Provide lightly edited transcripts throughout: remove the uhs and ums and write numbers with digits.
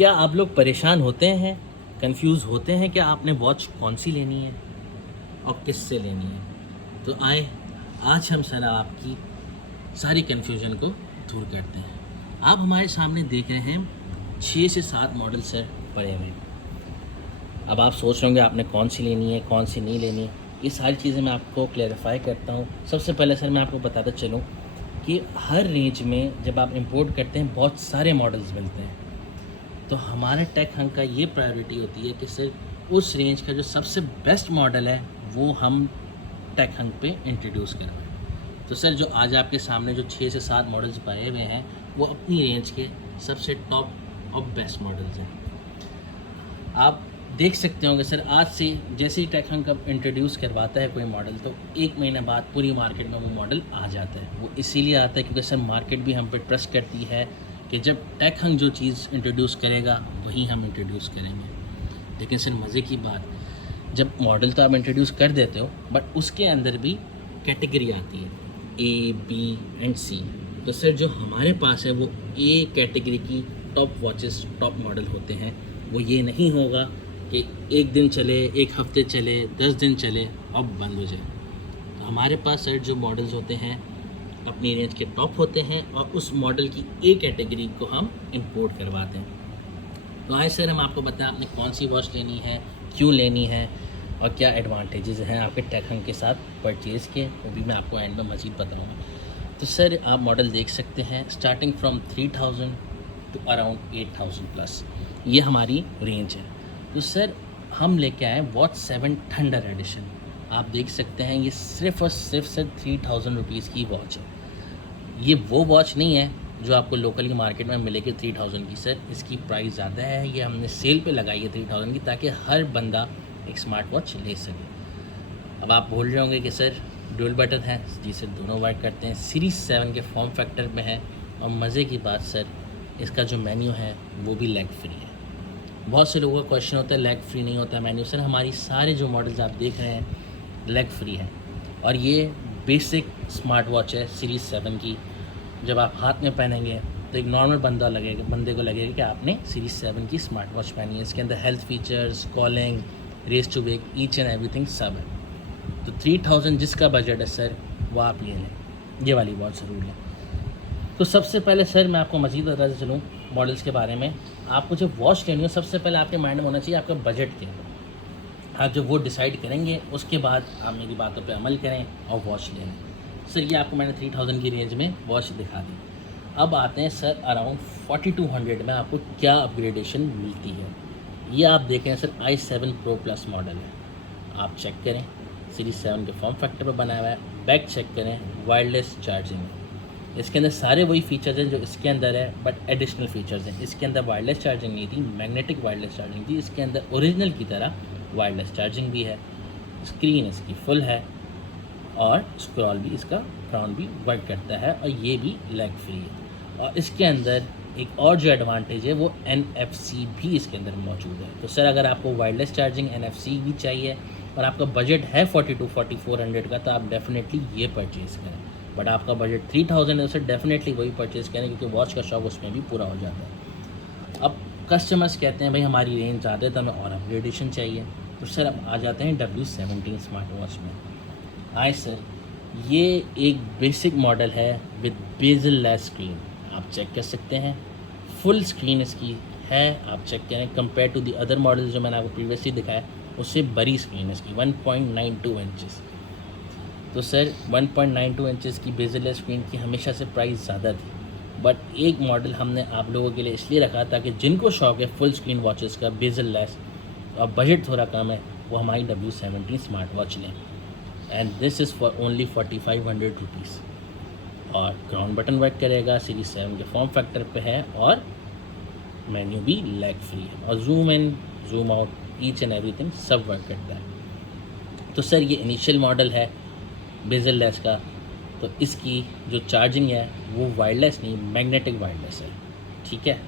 क्या आप लोग परेशान होते हैं, कंफ्यूज होते हैं कि आपने वॉच कौन सी लेनी है और किससे लेनी है? तो आए आज हम सर आपकी सारी कन्फ्यूजन को दूर करते हैं। आप हमारे सामने देख रहे हैं 6 से 7 मॉडल सर पड़े हुए हैं। अब आप सोच रहे होंगे आपने कौन सी लेनी है, कौन सी नहीं लेनी है। ये सारी चीज़ें मैं आपको क्लैरिफाई करता हूँ। सबसे पहले सर मैं आपको बताता चलूँ कि हर रेंज में जब आप इंपोर्ट करते हैं बहुत सारे मॉडल्स मिलते हैं। तो हमारे टेक हंक का ये प्रायोरिटी होती है कि सिर्फ उस रेंज का जो सबसे बेस्ट मॉडल है वो हम टेक हंक पे इंट्रोड्यूस करवाएं। तो सर जो आज आपके सामने जो 6 से 7 मॉडल्स पाए हुए हैं वो अपनी रेंज के सबसे टॉप और बेस्ट मॉडल्स हैं। आप देख सकते होंगे सर आज से जैसे ही टेक हंक अब इंट्रोड्यूस करवाता है कोई मॉडल तो 1 महीने बाद पूरी मार्केट में वो मॉडल आ जाता है। वो इसीलिए आता है क्योंकि सर मार्केट भी हम पे ट्रस्ट करती है कि जब टेक हंक जो चीज़ इंट्रोड्यूस करेगा वही हम इंट्रोड्यूस करेंगे। लेकिन सर मज़े की बात, जब मॉडल तो आप इंट्रोड्यूस कर देते हो बट उसके अंदर भी कैटेगरी आती है A, B एंड C। तो सर जो हमारे पास है वो A कैटेगरी की टॉप वॉचेस टॉप मॉडल होते हैं। वो ये नहीं होगा कि 1 दिन चले, 1 हफ्ते चले, 10 दिन चले और बंद हो जाए। तो हमारे पास सर जो मॉडल्स होते हैं अपनी रेंज के टॉप होते हैं और उस मॉडल की A कैटेगरी को हम इंपोर्ट करवाते हैं। तो आए सर हम आपको बताएं आपने कौन सी वॉच लेनी है, क्यों लेनी है और क्या एडवांटेजेस हैं आपके टेक हंक के साथ परचेज़ के, वो भी मैं आपको एंड में मज़ीद बताऊँगा। तो सर आप मॉडल देख सकते हैं starting from 3000 to around 8000 plus, ये हमारी रेंज है। तो सर हम लेके आए वॉच 7 थंडर एडिशन। आप देख सकते हैं ये सिर्फ और सिर्फ सर 3000 रुपीज़ की वॉच है। ये वो वॉच नहीं है जो आपको लोकली मार्केट में मिलेगी 3000 की। सर इसकी प्राइस ज़्यादा है, ये हमने सेल पे लगाई है 3000 की ताकि हर बंदा एक स्मार्ट वॉच ले सके। अब आप बोल रहे होंगे कि सर डुअल बटन है, जी सर दोनों वर्क करते हैं, सीरीज़ 7 के फॉर्म फैक्टर में है। और मज़े की बात सर इसका जो मेन्यू है वो भी लेग फ्री है। बहुत से लोगों का क्वेश्चन होता है लेग फ्री नहीं होता मेन्यू। सर हमारी सारे जो मॉडल्स आप देख रहे हैं लेग फ्री है और ये बेसिक स्मार्ट वॉच है सीरीज़ 7 की। जब आप हाथ में पहनेंगे तो एक नॉर्मल बंदे को लगेगा कि आपने सीरीज़ 7 की स्मार्ट वॉच पहनी है। इसके अंदर health features, calling, raise to wake, each and everything सब है। तो 3000 जिसका बजट है सर वो आप ये लें, ये वाली वॉच ज़रूर लें। तो सबसे पहले सर मैं आपको मज़ीद बताते चलूँ मॉडल्स के बारे में। आपको जब वॉच लेनी हो सबसे पहले आपके माइंड में होना चाहिए आपका बजट क्या है। आप जब वो डिसाइड करेंगे उसके बाद आप मेरी बातों पे अमल करें और वॉच लें। सर ये आपको मैंने 3000 की रेंज में वॉच दिखा दी। अब आते हैं सर अराउंड 4200 में आपको क्या अपग्रेडेशन मिलती है। ये आप देखें sir i7 Pro Plus model है। आप चेक करें सीरीज 7 के फॉर्म फैक्टर पर बनाया हुआ है। बैक चेक करें, वायरलेस चार्जिंग है। इसके अंदर सारे वही फीचर्स हैं जो इसके अंदर है बट एडिशनल फीचर्स हैं। इसके अंदर वायरलेस चार्जिंग नहीं थी, मैग्नेटिक वायरलेस चार्जिंग थी। इसके अंदर ओरिजिनल की तरह वायरलेस चार्जिंग भी है। स्क्रीन इसकी फुल है और स्क्रॉल भी, इसका क्राउन भी वर्क करता है और ये भी लैग फ्री है। और इसके अंदर एक और जो एडवांटेज है वो NFC भी इसके अंदर मौजूद है। तो सर अगर आपको वायरलेस चार्जिंग NFC भी चाहिए और आपका बजट है 4200-4400 का तो आप डेफिनेटली ये परचेज़ करें। बट आपका बजट 3000 है तो सर डेफिनेटली वही परचेज़ करें क्योंकि वॉच का शौक उसमें भी पूरा हो जाता है। अब कस्टमर्स कहते हैं भाई हमारी रेंज ज़्यादा है तो हमें और अपग्रेडेशन चाहिए। तो सर अब आ जाते हैं W17 स्मार्ट वॉच में। आए सर ये एक बेसिक मॉडल है विद बेजल लेस स्क्रीन। आप चेक कर सकते हैं फुल स्क्रीन इसकी है। आप चेक करें compare to the other models जो मैंने आपको प्रीवियसली दिखाया उससे बड़ी स्क्रीन है इसकी 1.92 इंचेस। तो सर 1.92 इंचेस की बेजल लेस स्क्रीन की हमेशा से प्राइस ज़्यादा थी बट एक मॉडल हमने आप लोगों के लिए इसलिए रखा ताकि जिनको शौक है फुल स्क्रीन वॉचेस का बेजल लेस और बजट थोड़ा कम है वो हमारी W17 स्मार्ट वॉच लें। And this is for only 4500 rupees. और ग्राउंड बटन वर्क करेगा, सीरीज 7 के फॉर्म फैक्टर पे है और मेन्यू भी लैग फ्री है और zoom in zoom out each and everything सब वर्क करता है। तो सर ये इनिशियल मॉडल है बेजल लेस का। तो इसकी जो चार्जिंग है वो वायरलेस नहीं मैग्नेटिक वायरलेस है, ठीक है।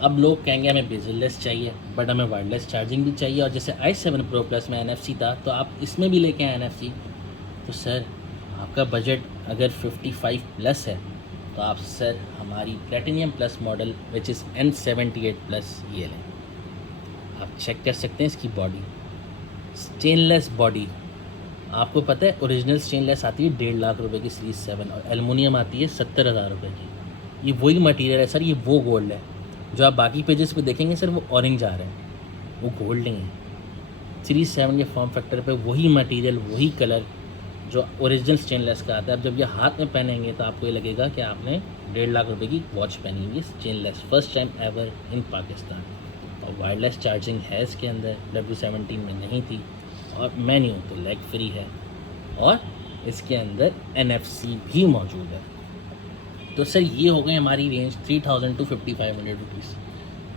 अब लोग कहेंगे हमें बेजल लेस चाहिए बट हमें वायरलेस चार्जिंग भी चाहिए और जैसे i7 Pro Plus में NFC था तो आप इसमें भी लेके आए NFC। तो सर आपका बजट अगर 55 प्लस है तो आप सर हमारी platinum plus model which is N78 plus ये लें। आप चेक कर सकते हैं इसकी बॉडी, स्टेनलेस बॉडी। आपको पता है ओरिजिनल स्टेनलेस आती है 1.5 लाख रुपए की सीरीज 7 और एलुमिनियम आती है 70,000 रुपये की। ये वही मटेरियल है सर, ये वो गोल्ड है जो आप बाकी पेजेस पे देखेंगे सर वो ऑरेंज आ रहे हैं, वो गोल्ड नहीं है। सीरीज 7 के फॉर्म फैक्टर पे वही मटेरियल वही कलर जो ओरिजिनल स्टेनलेस का आता है। अब जब ये हाथ में पहनेंगे तो आपको ये लगेगा कि आपने 1.5 लाख रुपए की वॉच पहनी हुई stainless, first time ever in Pakistan. और वायरलेस चार्जिंग है इसके अंदर, W17 में नहीं थी। और मेन्यू तो लेग फ्री है और इसके अंदर NFC भी मौजूद है। तो सर ये हो गई हमारी रेंज 3000 to 5500 रुपीज़,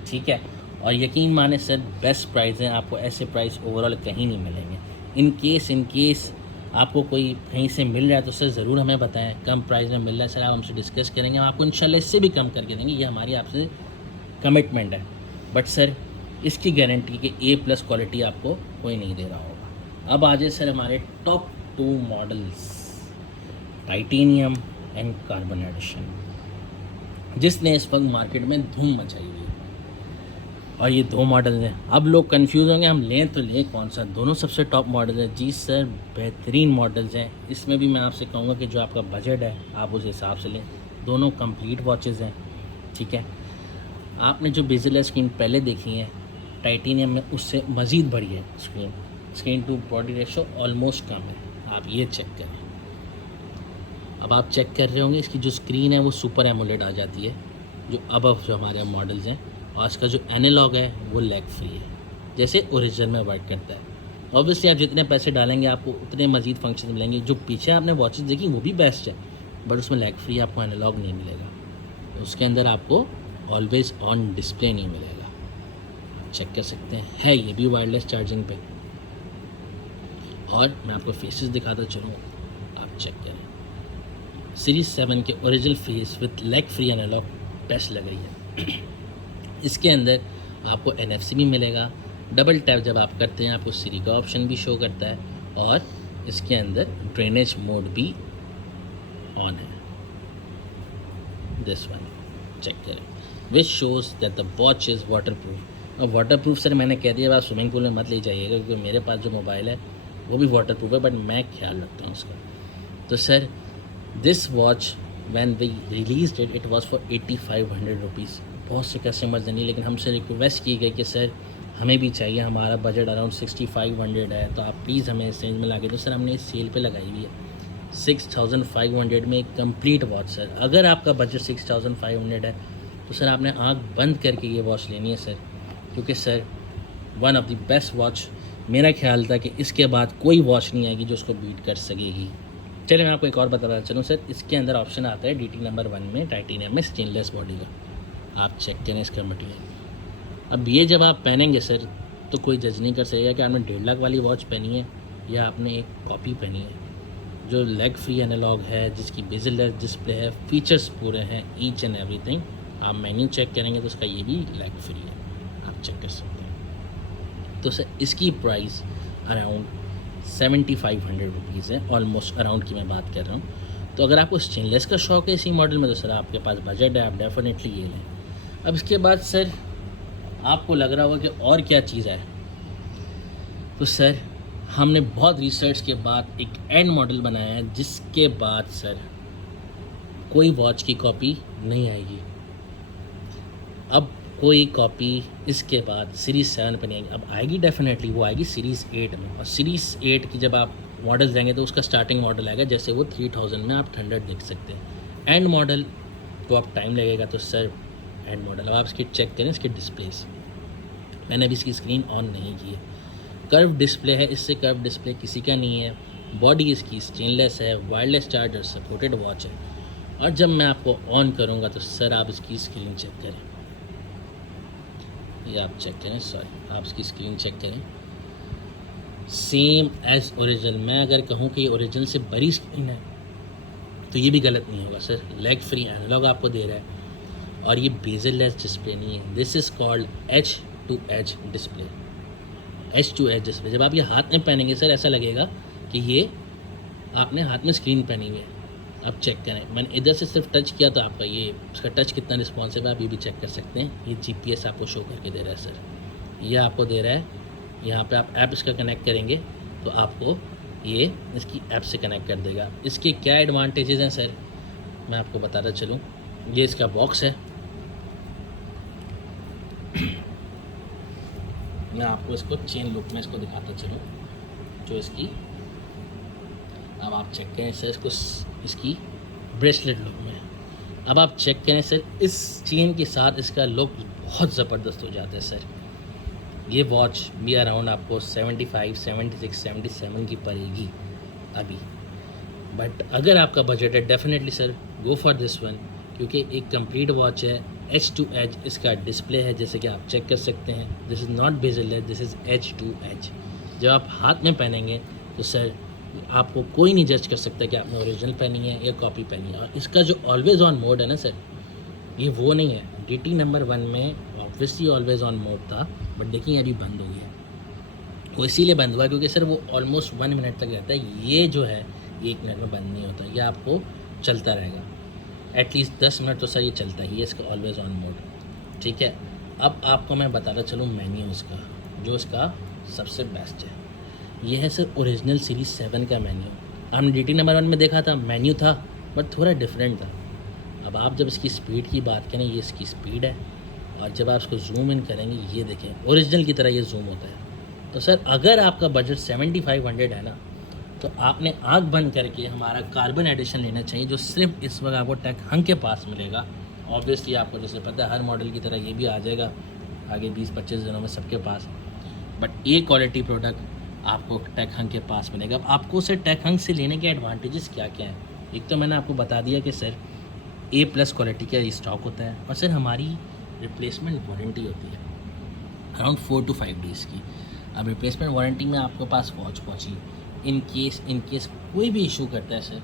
ठीक है। और यकीन माने सर बेस्ट प्राइस हैं, आपको ऐसे प्राइस ओवरऑल कहीं नहीं मिलेंगे। इन केस आपको कोई कहीं से मिल रहा है तो सर ज़रूर हमें बताएं, कम प्राइस में मिल रहा है सर, आप हमसे डिस्कस करेंगे, हम आपको इंशाल्लाह इससे भी कम करके देंगे, ये हमारी आपसे कमिटमेंट है। बट सर इसकी गारंटी कि A+ क्वालिटी आपको कोई नहीं दे रहा होगा। अब आ जाए सर हमारे top 2 models, titanium and carbon edition, जिसने इस वक्त मार्केट में धूम मचाई हुई है। और ये 2 मॉडल हैं। अब लोग कंफ्यूज होंगे हम लें तो लें कौन सा, दोनों सबसे टॉप मॉडल है। जी सर बेहतरीन मॉडल्स हैं। इसमें भी मैं आपसे कहूँगा कि जो आपका बजट है आप उस हिसाब से लें। दोनों कंप्लीट वॉचेज़ हैं, ठीक है। आपने जो बेजल स्क्रीन पहले देखी है टाइटेनियम में, उससे मज़ीद बड़ी है screen to body ratio almost कम है। आप ये चेक करें। अब आप चेक कर रहे होंगे इसकी जो स्क्रीन है वो सुपर एमोलेड आ जाती है, जो अबव जो हमारे मॉडल्स हैं। और इसका जो एनालॉग है वो लेग फ्री है, जैसे ओरिजिनल में वर्क करता है। ऑब्वियसली आप जितने पैसे डालेंगे आपको उतने मज़ीद फंक्शन मिलेंगे। जो पीछे आपने वॉचेस देखी वो भी बेस्ट है, बट उसमें लेग फ्री आपको एनालॉग नहीं मिलेगा। उसके अंदर आपको ऑलवेज ऑन डिस्प्ले नहीं मिलेगा। चेक कर सकते हैं, है ये भी वायरलेस चार्जिंग पे। और मैं आपको फेसेस दिखाता चलूँ, आप चेक करें। सीरीज 7 के original face with lag free analog best लग रही है। इसके अंदर आपको NFC भी मिलेगा। डबल टैप जब आप करते हैं आपको सीरी का ऑप्शन भी शो करता है। और इसके अंदर ड्रेनेज मोड भी ऑन है, दिस वन चेक करें, which shows that the watch is water proof. अब वाटर प्रूफ सर मैंने कह दिया, आप स्विमिंग पूल में मत ले जाइएगा, क्योंकि मेरे पास जो मोबाइल है वो भी वाटर प्रूफ है, बट मैं ख्याल रखता हूँ उसका। तो sir this watch when we released it was for 8500 rupees. बहुत से कस्टमर्स नहीं, लेकिन हमसे रिक्वेस्ट की गई कि सर हमें भी चाहिए, हमारा बजट अराउंड 6500 है, तो आप प्लीज़ हमें इस रेंज में ला के। तो सर हमने इस सेल पे लगाई हुई है 6500 में एक कंप्लीट वॉच। सर अगर आपका बजट 6500 है तो सर आपने आंख बंद करके ये वॉच लेनी है सर, क्योंकि sir one of the best watch, मेरा ख्याल था कि इसके बाद कोई वॉच नहीं आएगी जो उसको बीट कर सकेगी। चलिए मैं आपको एक और बताता चलूँ सर, इसके अंदर ऑप्शन आता है DT नंबर 1 में टाइटेनियम में स्टेनलेस बॉडी का। आप चेक करें इसका मटेरियल। अब ये जब आप पहनेंगे सर तो कोई जज नहीं कर सकेगा कि आपने 1.5 लाख वाली वॉच पहनी है या आपने एक कॉपी पहनी है। जो लेग फ्री एनालॉग है, जिसकी बेजल डिस्प्ले है, फीचर्स पूरे हैं, ईच एंड एवरीथिंग। आप मेन्यू चेक करेंगे तो उसका ये भी लेग फ्री है, आप चेक कर सकते हैं। तो सर इसकी प्राइस अराउंड 7500 रुपीज़ है, ऑलमोस्ट अराउंड की मैं बात कर रहा हूँ। तो अगर आपको स्टेनलेस का शौक है इसी मॉडल में तो सर आपके पास बजट है, आप डेफिनेटली ये लें। अब इसके बाद सर आपको लग रहा होगा कि और क्या चीज़ है, तो सर हमने बहुत रिसर्च के बाद एक एंड मॉडल बनाया है, जिसके बाद सर कोई वॉच की कॉपी नहीं आएगी। अब कोई कॉपी इसके बाद सीरीज़ 7 पर नहीं आएगी। अब आएगी डेफिनेटली, वो आएगी सीरीज़ 8 में। और सीरीज़ 8 की जब आप मॉडल जाएंगे तो उसका स्टार्टिंग मॉडल आएगा, जैसे वो 3000 में आप 100 देख सकते हैं। एंड मॉडल को अब टाइम लगेगा, तो सर एंड मॉडल अब आप इसकी चेक करें, इसके डिस्प्लेस मैंने अभी इसकी स्क्रीन ऑन नहीं की है। कर्व डिस्प्ले है, इससे कर्व डिस्प्ले किसी का नहीं है। बॉडी इसकी स्टेनलेस है, वायरलेस चार्जर सपोर्टेड वॉच है। और जब मैं आपको ऑन करूँगा तो सर आप इसकी स्क्रीन चेक करें, ये आप चेक करें, सॉरी आप इसकी स्क्रीन चेक करें, सेम एज ओरिजिनल। मैं अगर कहूँ कि ये ओरिजिनल से बड़ी स्क्रीन है तो ये भी गलत नहीं होगा सर। लेग फ्री एनालॉग आपको दे रहा है और ये बेजल लेस डिस्प्ले नहीं है। This is called edge to edge display, edge to edge display. जब आप ये हाथ में पहनेंगे सर ऐसा लगेगा कि ये आपने हाथ में स्क्रीन पहनी हुई है। आप चेक करें, मैंने इधर से सिर्फ टच किया तो आपका ये इसका टच कितना रिस्पॉन्सिव है आप ये भी चेक कर सकते हैं। ये GPS आपको शो करके दे रहा है सर, ये आपको दे रहा है। यहाँ पे आप ऐप इसका कनेक्ट करेंगे तो आपको ये इसकी ऐप से कनेक्ट कर देगा। इसके क्या एडवांटेजेस हैं सर, मैं आपको बताता चलूँ। ये इसका बॉक्स है, मैं आपको इसको चेन लुक में इसको दिखाता चलूँ जो इसकी, अब आप चेक करें सर इसको इसकी ब्रेसलेट लुक में। अब आप चेक करें सर इस चेन के साथ इसका लुक बहुत ज़बरदस्त हो जाता है सर। ये वॉच भी अराउंड आपको 75, 76, 77 की पड़ेगी अभी, बट अगर आपका बजट है definitely sir go for this one, क्योंकि एक कंप्लीट वॉच है, एज टू एज इसका डिस्प्ले है जैसे कि आप चेक कर सकते हैं। दिस इज़ नॉट बेजल है, this is edge to edge. जब आप हाथ में पहनेंगे तो सर आपको कोई नहीं जज कर सकता कि आपने ओरिजिनल पहनी है या कॉपी पहनी है। और इसका जो ऑलवेज़ ऑन मोड है ना सर, ये वो नहीं है। DT नंबर 1 में ऑब्वियसली ऑलवेज़ ऑन मोड था, बट देखिए अभी बंद हो गया। वो इसीलिए बंद हुआ क्योंकि सर वो ऑलमोस्ट 1 मिनट तक रहता है। ये जो है ये 1 मिनट में बंद नहीं होता, ये आपको चलता रहेगा एटलीस्ट 10 मिनट तो सर ये चलता ही है इसका ऑलवेज़ ऑन मोड, ठीक है। अब आपको मैं बताता चलूँ मेन्यू इसका, जो इसका सबसे बेस्ट है। ये है सर ओरिजिनल सीरीज़ 7 का मेन्यू। हमने DT नंबर 1 में देखा था मेन्यू था बट थोड़ा डिफरेंट था। अब आप जब इसकी स्पीड की बात करें, ये इसकी स्पीड है, और जब आप इसको जूम इन करेंगे ये देखें ओरिजिनल की तरह ये जूम होता है। तो सर अगर आपका बजट 7500 है ना, तो आपने आंख बंद करके हमारा कार्बन एडिशन लेना चाहिए, जो सिर्फ इस वक्त आपको टेक हंग के पास मिलेगा। ऑब्वियसली आपको जैसे पता है हर मॉडल की तरह ये भी आ जाएगा आगे 20-25 दिनों में सबके पास, बट ये क्वालिटी प्रोडक्ट आपको टेक हंग के पास मिलेगा। अब आपको सर टेक हंग से लेने के एडवांटेजेस क्या क्या हैं। एक तो मैंने आपको बता दिया कि सर A+ क्वालिटी का स्टॉक होता है, और सर हमारी रिप्लेसमेंट वारंटी होती है अराउंड 4 to 5 डेज़ की। अब रिप्लेसमेंट वारंटी में आपके पास वॉच पहुँची, इन केस कोई भी इशू करता है सर,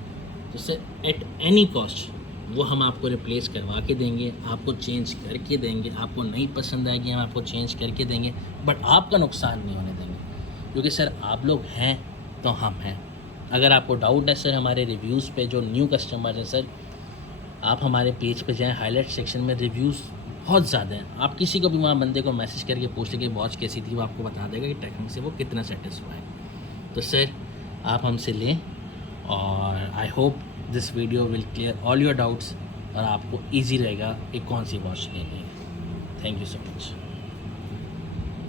तो सर एट एनी कॉस्ट वो हम आपको रिप्लेस करवा के देंगे, आपको चेंज करके देंगे। आपको नहीं पसंद आएगी हम आपको चेंज करके देंगे, बट आपका नुकसान नहीं होने देंगे, क्योंकि सर आप लोग हैं तो हम हैं। अगर आपको डाउट है सर हमारे रिव्यूज़ पे, जो न्यू कस्टमर हैं सर, आप हमारे पेज पे जाएं, हाईलाइट सेक्शन में रिव्यूज़ बहुत ज़्यादा हैं। आप किसी को भी वहाँ बंदे को मैसेज करके पूछ लेंगे वॉच कैसी थी, वो आपको बता देगा कि टेक हंग से वो कितना सेटिस्फाई है। तो सर आप हमसे लें, और I hope this video will clear all your doubts, और आपको ईजी रहेगा कि कौन सी वॉच लेनी है। Thank you so much.